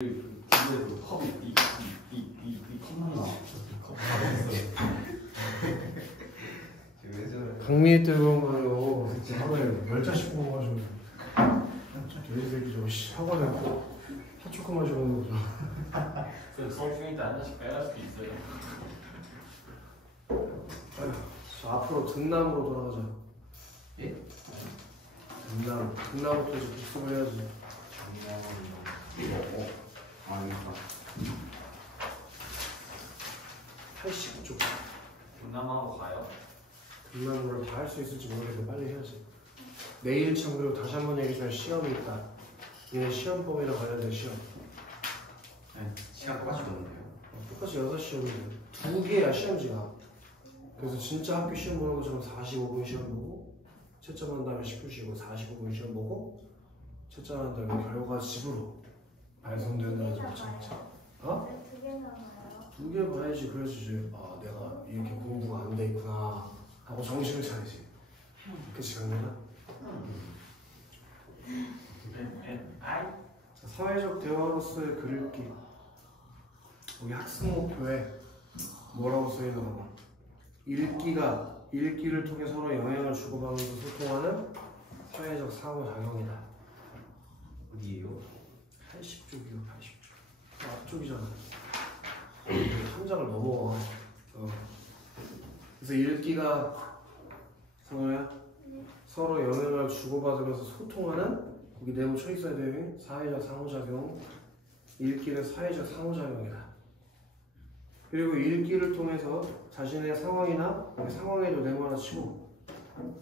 그 컵이 이 컵만 강민이 때 그런 거요. 하루에 10잔씩 먹어가지고 돼지 새끼 저거 학원에 핫초코 마시고 오는 거죠. 수업 중일 때 하나씩 빼갈 수도 있어요. 자, 앞으로 등남으로 돌아가자. 예? 등남부터 이제 복습을 해야지. 아니까 80쪽. 동남아로 가요. 등남으로 다 할 수 있을지 모르겠는데 빨리 해야지. 내일 참 그리고 다시 한 번 얘기하지만 시험이 있다. 얘네 시험범위랑 관련된 시험. 네, 시간 똑같이 줬는데요. 똑같이 6시험인데 2개야 시험지가. 그래서 진짜 학교 시험 보는 것처럼 45분 시험 보고 채점한 다음에 10분 쉬고 45분 시험 보고 채점한 다음에 결과 집으로 발송되는 날이 맞춰. 어? 2개 봐야지. 그래서 이제 아 내가 이렇게 공부가 안 돼 있구나 하고 정신을 차리지. 그치 강민아? 자, 사회적 대화로서의 글읽기. 우리 학습 목표에 뭐라고 써있는 거 봐. 읽기를 통해 서로 영향을 주고받으면서 소통하는 사회적 상호작용이다. 어디에요? 80쪽이요, 80쪽. 앞쪽이잖아. 한 장을 넘어. 그래서 읽기가 서로 영향을 주고받으면서 소통하는, 거기 네모 쳐 있어야 돼요. 사회적 상호작용. 읽기는 사회적 상호작용이다. 그리고 읽기를 통해서 자신의 상황이나 상황에도 네모나 치고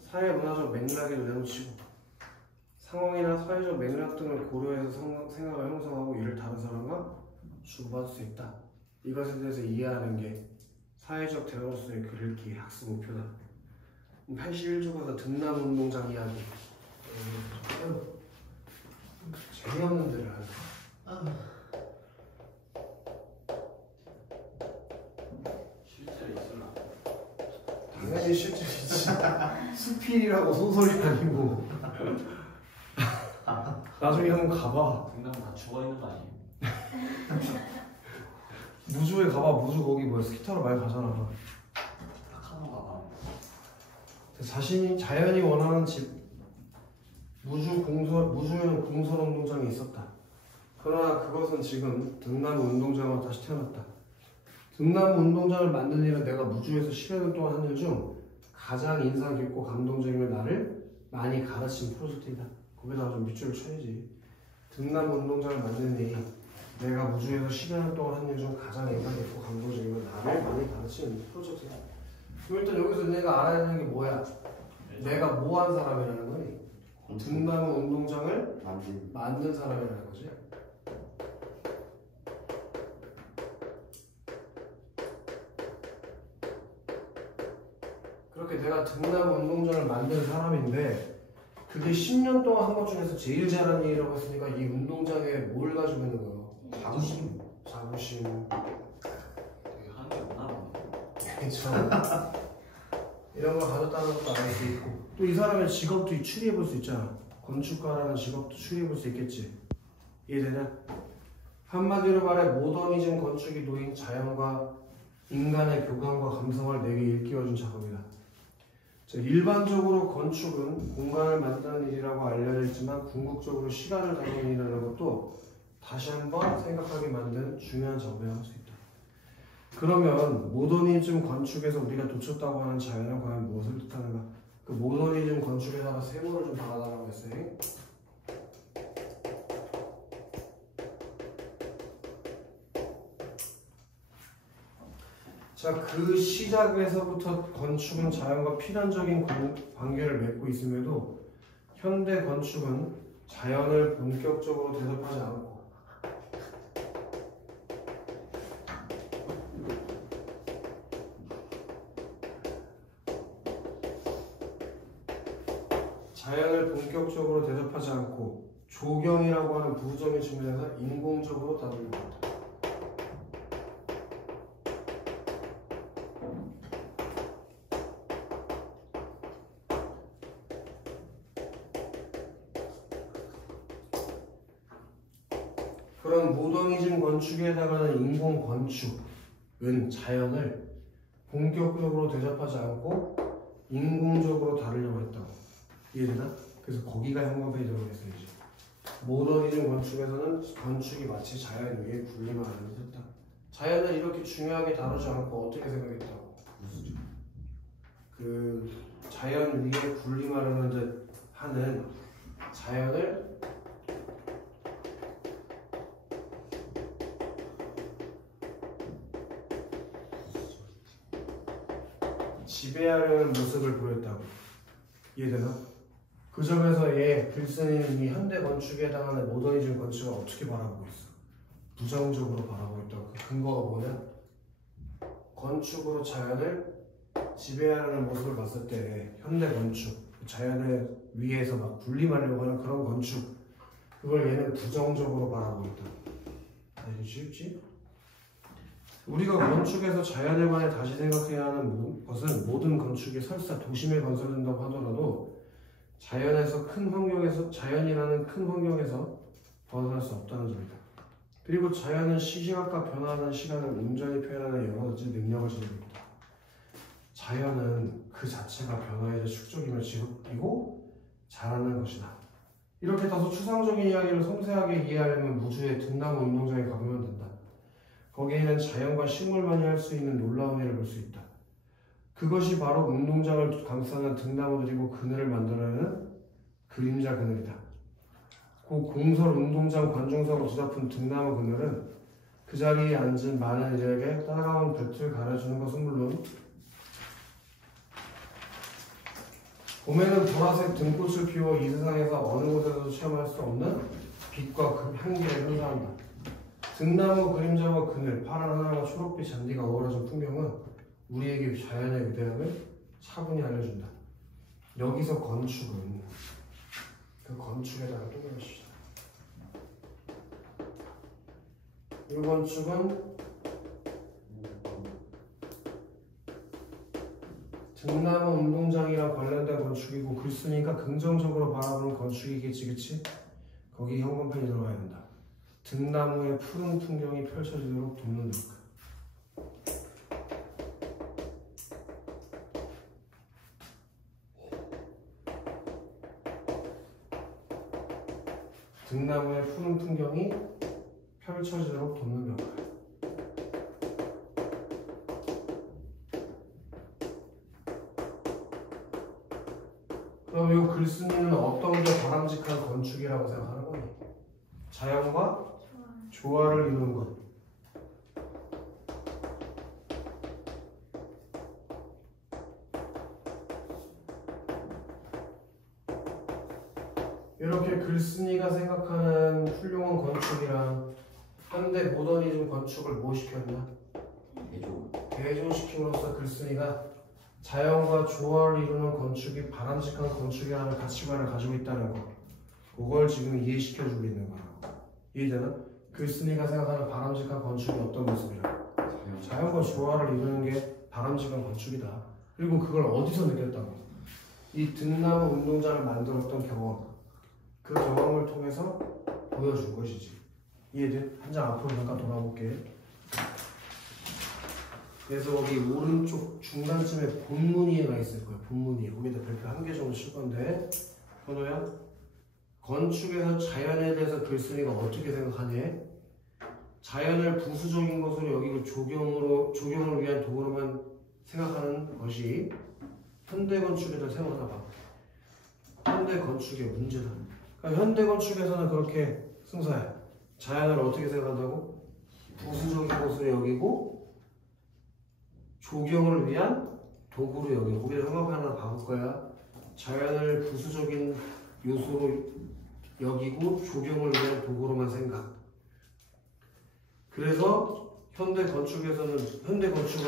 사회 문화적 맥락에도 네모 치고 상황이나 사회적 맥락 등을 고려해서 생각을 형성하고 이를 다른 사람과 주고받을 수 있다. 이것에 대해서 이해하는 게 사회적 대화로서의 글읽기 학습 목표다. 81조 가서 등남운동장 이야기. 재미없는 데를 하는. 당연히 실제이지. 수필이라고 소설이 아니고. 나중에 한번 가봐. 동남아 다 죽어있는 거 아니에요? 무주에 가봐. 무주 거기 뭐야 스키 타러 많이 가잖아. 딱 한번 가봐. 자연이 원하는 집. 무주에는 공설운동장이 있었다. 그러나 그것은 지금 등남 운동장으로 다시 태어났다. 등남 운동장을 만든 일은 내가 무주에서 10여 년 동안 한 일 중 가장 인상 깊고 감동적이며 나를 많이 가르친 프로젝트이다. 거기다가 좀 밑줄을 쳐야지. 등남 운동장을 만든 일이 내가 무주에서 10여 년 동안 한 일 중 가장 인상 깊고 감동적이며 나를 많이 가르친 프로젝트이다. 그럼 일단 여기서 내가 알아야 되는 게 뭐야? 내가 뭐 한 사람이라는 거니? 등남 운동장을 만든 사람이라는 거지. 그렇게 내가 등남 운동장을 만든 사람인데 그게 10년 동안 한 것 중에서 제일 잘한 일이라고 했으니까 이 운동장에 뭘 가지고 있는 거예요? 자부심. 되게 하는 게 없나 보네. 그쵸. 이런 걸 가졌다는 것도 알 수 있고 또 이 사람의 직업도 추리해 볼 수 있잖아. 건축가라는 직업도 추리해 볼 수 있겠지. 이해되냐? 한마디로 말해 모더니즘 건축이 놓인 자연과 인간의 교감과 감성을 내게 일깨워준 작업이다. 자, 일반적으로 건축은 공간을 만드는 일이라고 알려져 있지만 궁극적으로 시간을 다루는 일이라는 것도 다시 한번 생각하게 만든 중요한 정보라고 할 수 있다. 그러면 모더니즘 건축에서 우리가 놓쳤다고 하는 자연은 과연 무엇을 뜻하는가? 그 모더니즘 건축에다가 세모를 좀 달아달라고 했어요. 자, 그 시작에서부터 건축은 자연과 필연적인 관계를 맺고 있음에도 현대 건축은 자연을 본격적으로 대접하지 않고 조경이라고 하는 부정의 측면에서 인공적으로 다루는 겁니다. 그런 모더니즘 건축에 해당하는 인공 건축은 자연을 본격적으로 대접하지 않고 인공적으로 다루려고 했다고. 이해되나? 그래서 거기가 형광펜이 들어가겠어 이제. 모더니즘 건축에서는 건축이 마치 자연 위에 군림하는 듯다. 자연을 이렇게 중요하게 다루지 않고 어떻게 생각했다고? 그 자연 위에 군림하려는 듯 하는 자연을 지배하려는 모습을 보였다고. 이해되나? 그 점에서 글쓴이는 이 현대 건축에 해당하는 모더니즘 건축을 어떻게 바라보고 있어? 부정적으로 바라보고 있다고. 그 근거가 뭐냐? 건축으로 자연을 지배하려는 모습을 봤을 때 현대 건축, 자연을 위에서 막 군림하려고 하는 그런 건축, 그걸 얘는 부정적으로 바라보고 있다. 알기 쉽지? 우리가 건축에서 자연에 관해 다시 생각해야 하는 것은 모든 건축이 설사 도심에 건설된다고 하더라도 자연이라는 큰 환경에서 벗어날 수 없다는 점이다. 그리고 자연은 시시각각 변화하는 시간을 온전히 표현하는 여러 가지 능력을 지니고 있다. 자연은 그 자체가 변화의 축적임을 지속이고 자라는 것이다. 이렇게 다소 추상적인 이야기를 섬세하게 이해하려면 무주의 등나무 운동장에 가보면 된다. 거기에는 자연과 식물만이 할 수 있는 놀라운 일을 볼 수 있다. 그것이 바로 운동장을 감싸는 등나무들이고 그늘을 만들어내는 그림자 그늘이다. 그 공설 운동장 관중석으로 뒤덮은 등나무 그늘은 그 자리에 앉은 많은 이들에게 따가운 볕을 가려주는 것은 물론 봄에는 보라색 등꽃을 피워 이 세상에서 어느 곳에서도 체험할 수 없는 빛과 그 향기를 현상한다. 등나무 그림자와 그늘, 파란 하늘과 초록빛 잔디가 어우러진 풍경은 우리에게 자연의 위대함을 차분히 알려준다. 여기서 건축은 그 건축에다가 또 그러시다. 이 건축은 등나무 운동장이랑 관련된 건축이고 글쓰니까 긍정적으로 바라보는 건축이겠지, 그치? 거기 형광펜이 들어가야 된다. 등나무의 푸른 풍경이 펼쳐지도록 돕는 역할. 등나무의 푸른 풍경이 펼쳐지도록 돕는 역할. 그럼 이 글쓴이는 어떤 게 바람직한 건축이라고 생각하는 거니? 자연과 조화를 이루는 것. 이렇게 글쓴이가 생각하는 훌륭한 건축이랑 현대 모더니즘 건축을 뭐 시켰나? 대조시킴으로써 글쓴이가 자연과 조화를 이루는 건축이 바람직한 건축이라는 가치관을 가지고 있다는 거. 그걸 지금 이해시켜주고 있는 거라고. 이해되나? 글쓴이가 생각하는 바람직한 건축이 어떤 모습이라? 자연과 조화를 이루는 게 바람직한 건축이다. 그리고 그걸 어디서 느꼈다고? 이 등나무 운동장을 만들었던 경험. 그 경험을 통해서 보여준 것이지. 이해돼? 한 장 앞으로 잠깐 돌아볼게. 그래서 여기 오른쪽 중간쯤에 본문이가 있을 거야. 본문이. 거기다 별표 한 개 정도 칠 건데, 현호야, 건축에서 자연에 대해서 글쓴이가 어떻게 생각하니? 자연을 부수적인 것으로 여기고 조경을 위한 도구로만 생각하는 것이 현대 건축에다 생각하나 봐. 현대 건축의 문제다. 그러니까 현대 건축에서는 그렇게 승사해. 자연을 어떻게 생각한다고? 부수적인 것으로 여기고 조경을 위한 도구로 여기고. 거기다 형광펜 하나 박을 거야. 자연을 부수적인 요소로 여기고 조경을 위한 도구로만 생각. 그래서 현대 건축을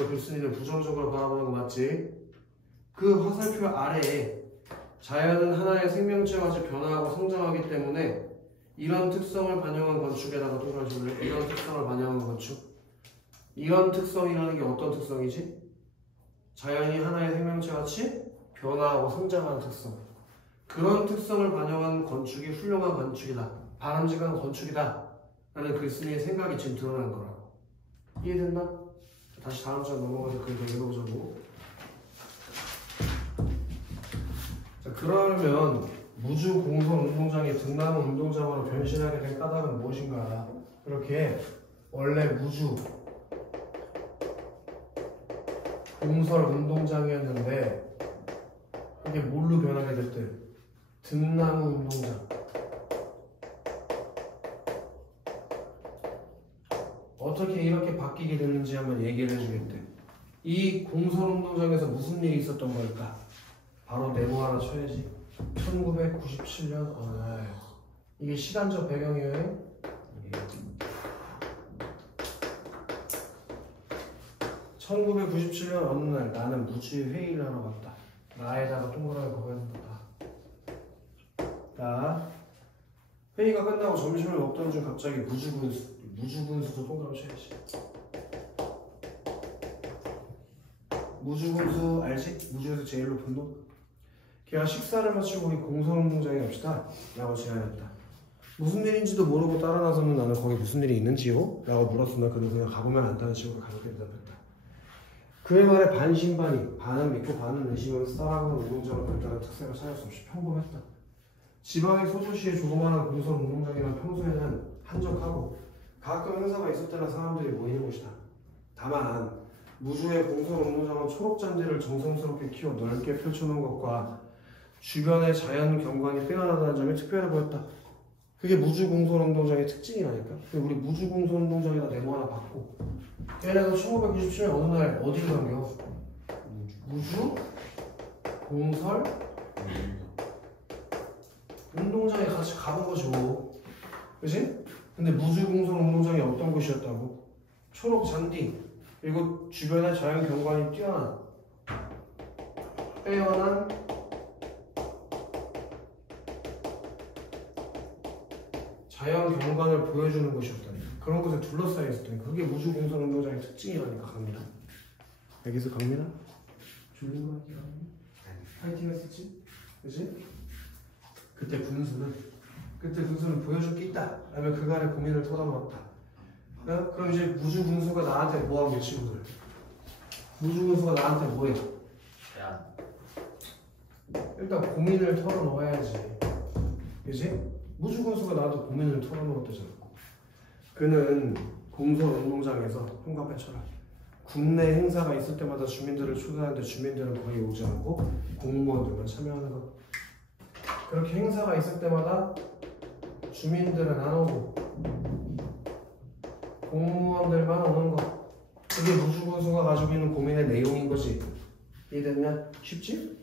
글쓴이는 부정적으로 바라보는 거 맞지? 그 화살표 아래에 자연은 하나의 생명체와 같이 변화하고 성장하기 때문에 이런 특성을 반영한 건축에다가 또 그러실래? 이런 특성을 반영한 건축. 이런 특성이라는 게 어떤 특성이지? 자연이 하나의 생명체와 같이 변화하고 성장하는 특성. 그런 특성을 반영한 건축이 훌륭한 건축이다. 바람직한 건축이다. 라는 글쓴이의 생각이 지금 드러난 거라고. 이해됐나? 자, 다시 다음 장 넘어가서 그걸 더 읽어보자고. 자, 그러면 무주 공설 운동장이 등나무 운동장으로 변신하게 된 까닭은 무엇인가? 이렇게 원래 무주 공설 운동장이었는데 이게 뭘로 변하게 됐대? 등나무 운동장. 어떻게 이렇게 바뀌게 됐는지 한번 얘기를 해주겠대. 이 공설 운동장에서 무슨 일이 있었던 걸까? 바로 네모 하나 쳐야지. 1997년 어느 날. 이게 시간적 배경이에요. 1997년 어느 날 나는 무주에 회의를 하러 갔다. 나에다가 동그라미 보여준다. 자, 회의가 끝나고 점심을 먹던 중 갑자기 무주군수도 동그라미 쳐야지. 무주군수 알지? 무주에서 제일 높은 놈? 걔가 식사를 마치고 우리 공설운동장에 갑시다 라고 제안했다. 무슨 일인지도 모르고 따라 나서는 나는 거기 무슨 일이 있는지요? 라고 물었으나 그는 그냥 가보면 안다는 식으로 가볍게 대답했다. 그의 말에 반신반의, 반은 믿고 반은 의심하면서 따라가는 운동장을 별다른 특색을 찾을 수 없이 평범했다. 지방의 소도시의 조그마한 공설 운동장이란 평소에는 한적하고 가끔 행사가 있을 때나 사람들이 모이는 곳이다. 다만 무주의 공설 운동장은 초록잔디를 정성스럽게 키워 넓게 펼쳐놓은 것과 주변의 자연 경관이 빼어나다는 점이 특별해 보였다. 그게 무주 공설 운동장의 특징이라니까. 우리 무주 공설 운동장에다 네모 하나 받고 얘네가 1997년 어느 날 어디를 간겨? 무주 공설 운동장에 같이 가본 거죠. 그치? 근데 무주 공설 운동장이 어떤 곳이었다고? 초록 잔디 그리고 주변의 자연 경관이 뛰어난 빼어난 자연 경관을 보여주는 곳이었다니. 그런 곳에 둘러싸여 있었다니. 그게 무주 공설 운동장의 특징이라니까. 갑니다. 여기서 갑니다. 졸린 거 같기도 하고 파이팅 했었지? 그치? 그때 군수는 보여줄 게 있다 라면 그간의 고민을 털어놓았다. 그럼 이제 무주 군수가 나한테 뭐하게 친구들? 무주 군수가 나한테 뭐해? 제안. 일단 고민을 털어놓아야지. 그치? 무주 군수가 나한테 고민을 털어놓았다잖아. 그는 공설 운동장에서 흉가 빼쳐라. 국내 행사가 있을 때마다 주민들을 초대하는데 주민들은 거의 오지 않고 공무원들만 참여하는 것. 그렇게 행사가 있을 때마다 주민들은 안 오고 공무원들만 오는 것. 그게 무주군수가 가지고 있는 고민의 내용인 거지. 이해됐냐? 쉽지?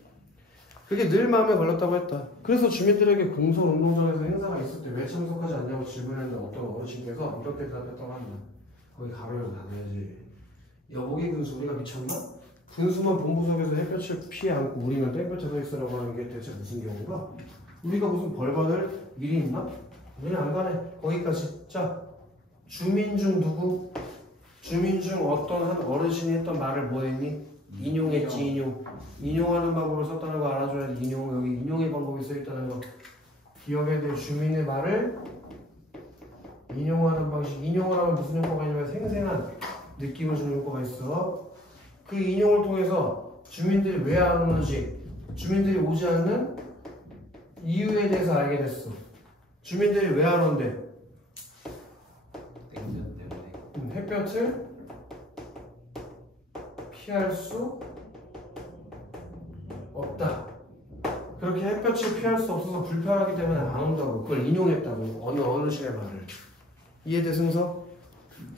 그게 늘 마음에 걸렸다고 했다. 그래서 주민들에게 공설 운동장에서 행사가 있을 때 왜 참석하지 않냐고 질문했는데 어떤 어르신께서 이렇게 대답했다고 합니다. 거기 가로를 나눠야지. 여보기 군수 우리가 미쳤나? 군수만 본부석에서 햇볕을 피해 안고 우리는 땡볕에 서 있으라고 하는 게 대체 무슨 경우가? 우리가 무슨 벌 받을 일이 있나? 우리는 안 가네. 거기까지. 자, 주민 중 누구? 주민 중 어떤 한 어르신이 했던 말을 뭐 했니? 인용했지. 인용. 인용하는 방법을 썼다는 거 알아줘야지. 인용. 여기 인용의 방법이 써있다는 거 기억해야 돼. 주민의 말을 인용하는 방식. 인용을 하면 무슨 효과가 있냐면 생생한 느낌을 주는 효과가 있어. 그 인용을 통해서 주민들이 왜 안 오는지, 주민들이 오지 않는 이유에 대해서 알게 됐어. 주민들이 왜 안 온대? 냉면 때문에. 햇볕을 피할 수 없다. 그렇게 햇볕을 피할 수 없어서 불편하기 때문에 안 온다고. 그걸 인용했다고. 어느 어르신의 말을. 이해돼 순서?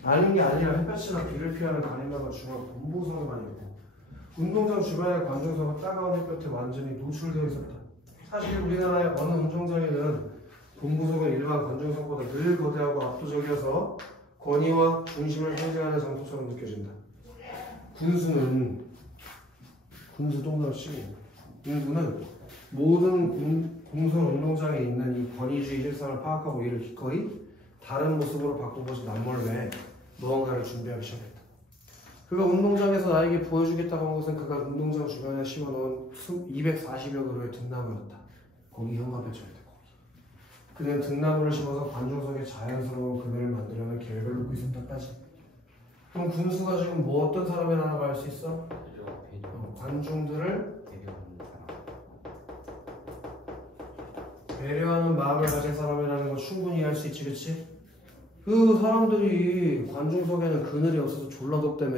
아닌 게 아니라 햇볕이나 비를 피하는 가림막은 중앙 본부석에만 있고 운동장 주변의 관중석은 따가운 햇볕에 완전히 노출되어 있었다. 사실 우리나라의 어느 운동장에는 본부석은 일반 관중석보다 늘 거대하고 압도적이어서 권위와 중심을 상징하는 장소처럼 느껴진다. 군수는 군수 동그라미 치고 군수는 모든 공설 운동장에 있는 이 권위주의 일상을 파악하고 이를 기꺼이 다른 모습으로 바꿔보지 남몰래 무언가를 준비하기 시작했다. 그가 운동장에서 나에게 보여주겠다고 한 것은 그가 운동장 주변에 심어놓은 240여 그루의 등나무였다. 거기 현관 펼쳐야 돼. 그는 등나무를 심어서 관중석에 자연스러운 그늘을 만들려는 계획을 놓고 있었다까지. 그럼 군수가 지금 뭐 어떤 사람이라고 할 수 있어? 관중들을 배려하는 마음을 가진 사람이라는 거 충분히 할 수 있지, 그치? 그 사람들이 관중석에는 그늘이 없어서 졸라 덥다며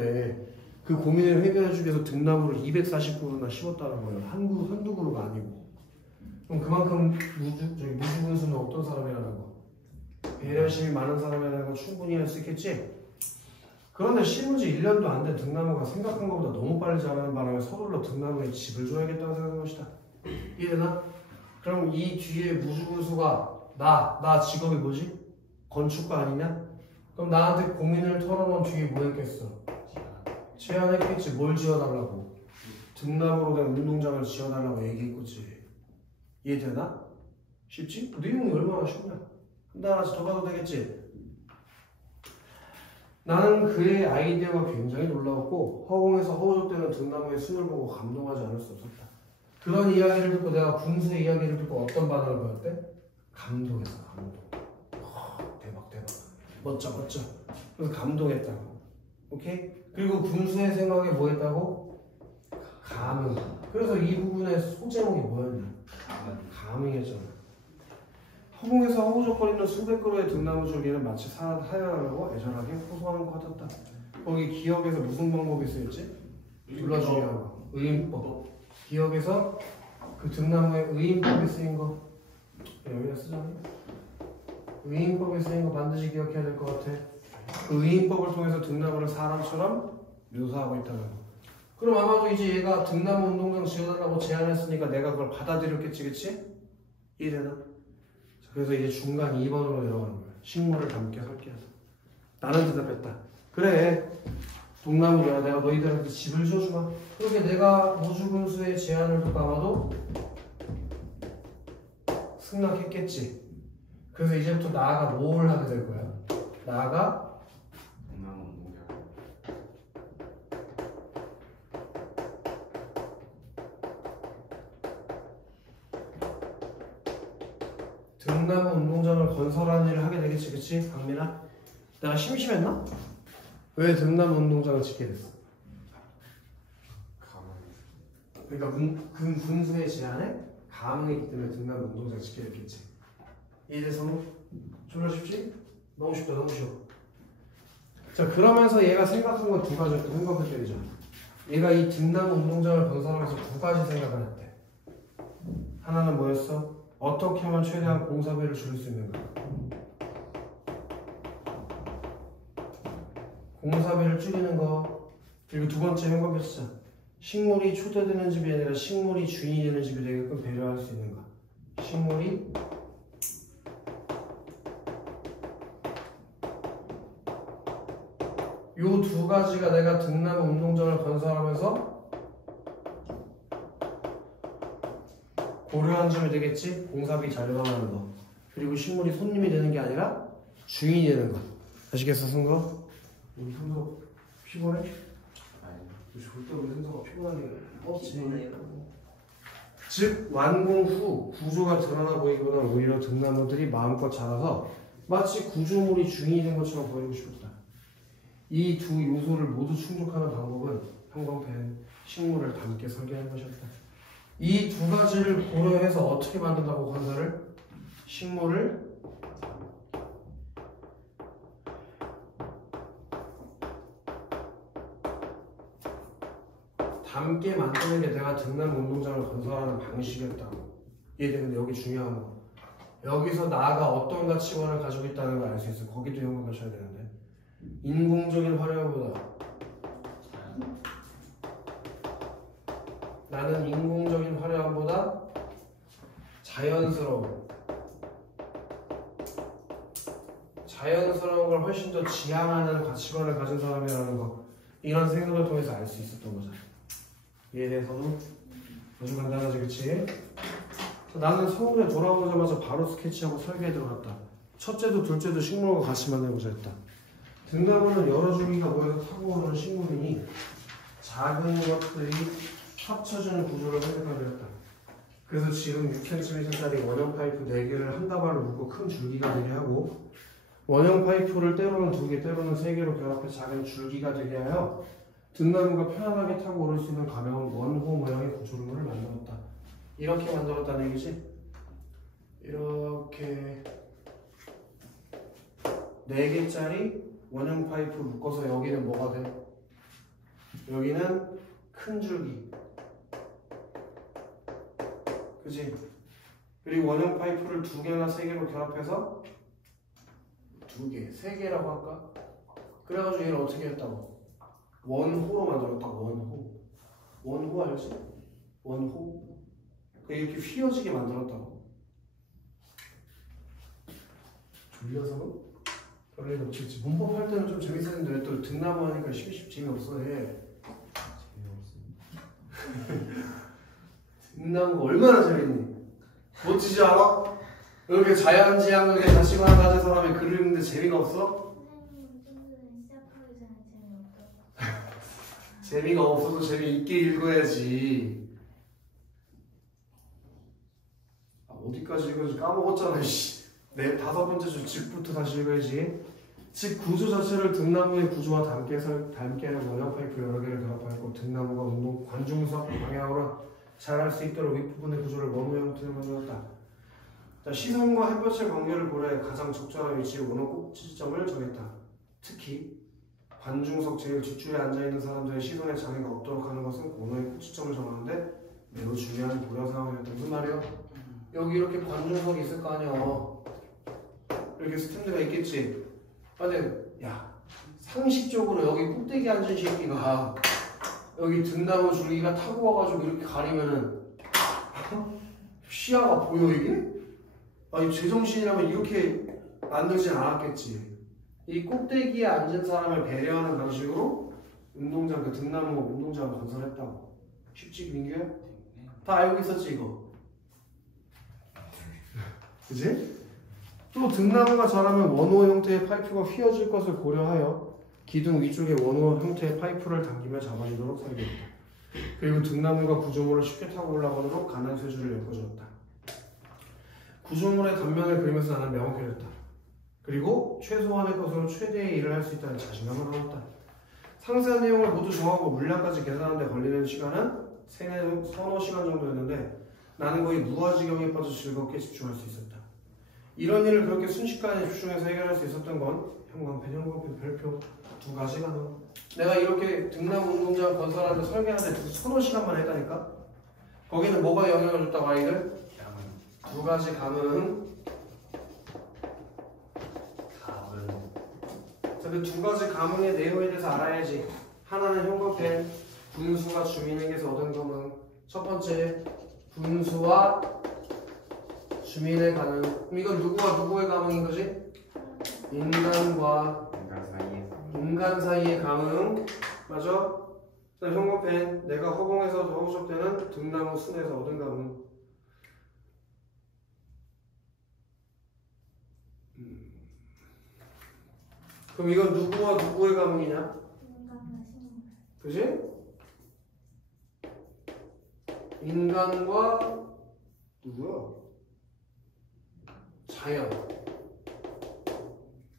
그 고민을 해결해주기 위해서 등나무를 240그루나 심었다는 거예요. 한두 그루가 아니고. 그럼 그만큼 무주군수는 어떤 사람이라는 거? 배려심이 많은 사람이라는 거 충분히 할 수 있겠지? 그런데 심은 지 1년도 안 된 등나무가 생각한 것보다 너무 빨리 자라는 바람에 서둘러 등나무에 집을 줘야겠다고 생각한 것이다. 이해되나? 그럼 이 뒤에 무주군수가 나 직업이 뭐지? 건축가 아니냐? 그럼 나한테 고민을 털어놓은 뒤에 뭐 했겠어? 제안했겠지. 뭘 지어달라고? 등나무로 된 운동장을 지어달라고 얘기했겠지. 이해되나? 쉽지? 그 내용이 얼마나 쉽냐? 한 달 하나씩 더 가도 되겠지? 나는 그의 아이디어가 굉장히 놀라웠고 허공에서 허우적대는 등나무의 숨을 보고 감동하지 않을 수 없었다. 그런 이야기를 듣고 내가 군수의 이야기를 듣고 어떤 반응을 보였대? 감동했어. 감동. 대박. 멋져. 그래서 감동했다고. 오케이? 그리고 군수의 생각에 뭐 했다고? 감흥. 그래서 이 부분의 소제목이 뭐였냐? 감흥이었잖아. 허공에서 허우적거리는 수백 그루의 등나무 줄기는 마치 사양하려고 애절하게 호소하는 것 같았다. 거기 기억에서 무슨 방법이 쓰였지? 졸라 중요한 거. 의인법. 기억에서 그 등나무에 의인법이 쓰인 거. 여기다 쓰자니? 의인법이 쓰인 거 반드시 기억해야 될 것 같아. 그 의인법을 통해서 등나무를 사람처럼 묘사하고 있다는 거. 그럼 아마도 이제 얘가 등나무 운동장 지어달라고 제안했으니까 내가 그걸 받아들였겠지, 그치? 이해되나? 그래서 이제 중간 2번으로 내려가는 거야. 식물을 담게 설계해서. 나는 대답했다. 그래. 동나무야. 내가 너희들한테 집을 지어주마. 그렇게 내가 무주군수의 제안을 듣고 아마도 승낙했겠지. 그래서 이제부터 나아가 뭘 하게 될 거야? 나아가 등나무 운동장. 등나무 운동장을 건설하는 일을 하게 되겠지, 그치? 강민아? 내가 심심했나? 왜 등나무 운동장을 짓게 됐어? 그러니까 군수의 제안에 감흥했기 때문에 등나무 운동장을 짓게 됐겠지. 이해돼서 졸라 쉽지? 너무 쉽다, 너무 쉬워. 자, 그러면서 얘가 생각한 건 두 가지 생각을 때리죠. 얘가 이 등나무 운동장을 건설하면서 두 가지 생각을 했대. 하나는 뭐였어? 어떻게 하면 최대한 공사비를 줄일 수 있는가? 공사비를 줄이는 거. 그리고 두 번째 생각했어. 식물이 초대되는 집이 아니라 식물이 주인이 되는 집이 되게끔 배려할 수 있는가? 식물이 요 두 가지가 내가 등나무 운동장을 건설하면서 고려한 점이 되겠지? 공사비 절감하는 거. 그리고 식물이 손님이 되는 게 아니라 주인이 되는 거. 아시겠어, 승거? 우리 승거 피곤해? 아니. 절대 우리 승서가 피곤하게 없지. 즉 완공 후 구조가 드러나 보이기보다 오히려 등나무들이 마음껏 자라서 마치 구조물이 주인이 된 것처럼 보이고 싶었다. 이 두 요소를 모두 충족하는 방법은 형광펜, 식물을 담게 설계하는 것이었다. 이 두 가지를 고려해서 어떻게 만든다고 건설을? 식물을 담게 만드는 게 내가 등나무 운동장을 건설하는 방식이었다고. 이해되는데 여기 중요한 거. 여기서 나가 어떤 가치관을 가지고 있다는 걸 알 수 있어. 거기도 연구하셔야 되는데. 인공적인 화려함보다 나는 인공적인 화려함보다 자연스러운 걸 훨씬 더 지향하는 가치관을 가진 사람이라는 거. 이런 생각을 통해서 알 수 있었던 거잖아. 이에 대해서는 아주 간단하지, 그치? 나는 서울에 돌아오자마자 바로 스케치하고 설계에 들어갔다. 첫째도 둘째도 식물과 같이 만들고자 했다. 등나무는 여러 줄기가 모여서 타고 오는 식물이니 작은 것들이 합쳐지는 구조를 선택하려 했다. 그래서 지금 6cm짜리 원형 파이프 4개를 한 다발로 묶고 큰 줄기가 되게 하고 원형 파이프를 때로는 2개, 때로는 3개로 결합해 작은 줄기가 되게 하여 등나무가 편안하게 타고 오를 수 있는 가벼운 원호 모양의 구조물을 만들었다. 이렇게 만들었다는 얘기지? 이렇게 4개짜리 원형 파이프 묶어서 여기는 뭐가 돼? 여기는 큰 줄기. 그지? 그리고 원형 파이프를 2개나 3개로 결합해서 2개, 3개라고 할까? 그래가지고 얘를 어떻게 했다고? 원호로 만들었다고. 원호. 원호 알지? 원호. 이렇게 휘어지게 만들었다고. 졸려서? 별일 없겠지. 문법 할 때는 좀 재밌었는데 왜 또 등나무 하니까 재미없어 해. 등나무가 얼마나 재밌니? 멋지지 않아? 이렇게 자연지향력에 자신감을 가진 사람이 글을 읽는데 재미가 없어? 선생님 좀 전에 시작하기 전에 재미없다고. 재미가 없어도 재미있게 읽어야지. 어디까지 읽어야지 까먹었잖아. 씨. 내 5번째 줄 집부터 다시 읽어야지. 집 구조 자체를 등나무의 구조와 닮게 하는 원형 파이프 여러 개를 결합하였고 등나무가 운동 관중석 방향으로 자랄 수 있도록 윗부분의 구조를 원호 형태로 만들었다. 자, 시선과 햇볕의 관계를 고려해 가장 적절한 위치에 원호 꼭지점을 정했다. 특히 관중석 제일 뒷줄에 앉아있는 사람들의 시선에 장애가 없도록 하는 것은 원호의 꼭지점을 정하는데 매우 중요한 고려사항이었다. 무슨 말이야? 여기 이렇게 관중석이 있을 거 아니야. 이렇게 스탠드가 있겠지. 근데 야, 상식적으로 여기 꼭대기 앉은 새끼가 여기 등나무 줄기가 타고 와가지고 이렇게 가리면은 시야가 보여 이게? 아니 제정신이라면 이렇게 만들진 않았겠지. 이 꼭대기에 앉은 사람을 배려하는 방식으로 운동장, 그 등나무 운동장을 건설했다고. 쉽지 민규야? 다 알고 있었지 이거? 그지? 또 등나무가 자라면 원호 형태의 파이프가 휘어질 것을 고려하여 기둥 위쪽에 원호 형태의 파이프를 당기며 잡아주도록 설계했다. 그리고 등나무가 구조물을 쉽게 타고 올라가도록 가난 쇠줄을 엮어주었다. 구조물의 단면을 그리면서 나는 명확해졌다. 그리고 최소한의 것으로 최대의 일을 할 수 있다는 자신감을 얻었다. 상세한 내용을 모두 정하고 물량까지 계산하는 데 걸리는 시간은 서너 시간 정도였는데 나는 거의 무아지경에 빠져 즐겁게 집중할 수 있었다. 이런 일을 그렇게 순식간에 집중해서 해결할 수 있었던 건 형광펜, 별표 2가지가 나와. 내가 이렇게 등나무 운동장 건설하는데 설계하는데 서너 시간만 했다니까? 거기는 뭐가 영향을 줬다고 아이들? 2가지 감은. 자, 그 2가지 감흥의 내용에 대해서 알아야지. 하나는 형광펜, 분수가 주민에게서 얻은 감흥. 첫 번째, 분수와 주민의 감흥. 그럼 이건 누구와 누구의 감흥인 거지? 인간과 인간 사이의 감흥. 맞아? 그다음 형광펜, 내가 허공에서 허우적대는 등나무 순에서 얻은 감흥. 그럼 이건 누구와 누구의 감흥이냐? 그지? 인간과 누구야? 자연,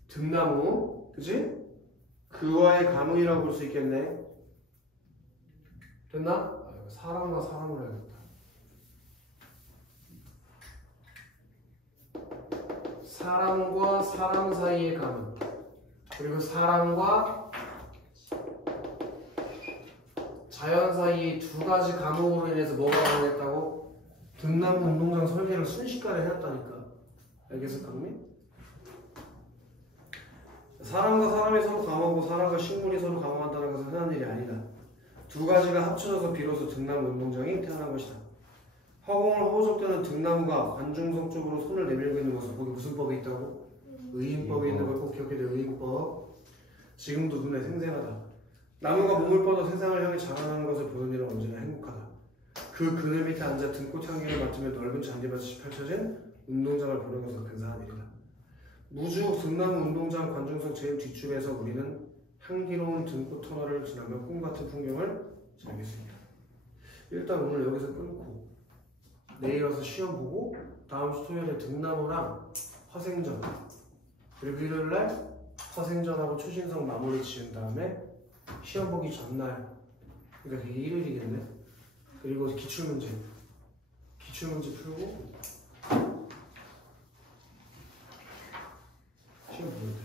등나무, 그지? 그와의 감흥이라고 볼 수 있겠네. 됐나? 아, 사람과 사람으로 해야겠다. 사람과 사람 사이의 감흥, 그리고 사람과 자연 사이의 2가지 감흥으로 인해서 뭐가 가능했다고? 등나무 운동장 설계를 순식간에 해놨다니까. 알겠어, 강민? 사람과 사람이 서로 감하고 사람과 식물이 서로 감한다는 것은 흔한 일이 아니다. 2가지가 합쳐져서 비로소 등나무 운동장이 태어난 것이다. 허공을 허우적대는 등나무가 관중석 쪽으로 손을 내밀고 있는 모습. 거기 무슨 법이 있다고? 의인법이 있는 걸 꼭 기억해야 돼. 의인법. 지금도 눈에 생생하다. 나무가 몸을 뻗어 세상을 향해 자라나는 것을 보는 일은 언제나 행복하다. 그 그늘 밑에 앉아 등꽃 향기를 맡으며 넓은 잔디밭이 펼쳐진 운동장을 보는 것은 근사한 일이다. 무주 등나무 운동장 관중석 제일 뒷줄에서 우리는 향기로운 등꽃 터널을 지나며 꿈같은 풍경을 즐길 수 있다. 일단 오늘 여기서 끊고 내일 와서 시험 보고 다음 주 토요일에 등나무랑 화생전 그리고 일요일날 화생전하고 초신성 마무리 지은 다음에 시험 보기 전날 그러니까 그게 일요일이겠네. 그리고 기출문제 풀고 시험 보면 돼.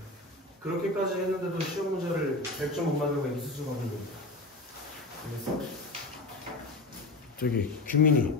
그렇게까지 했는데도 시험 문제를 100점 못 맞는 거 있을 수가 없는 겁니다. 알겠어? 저기 규민이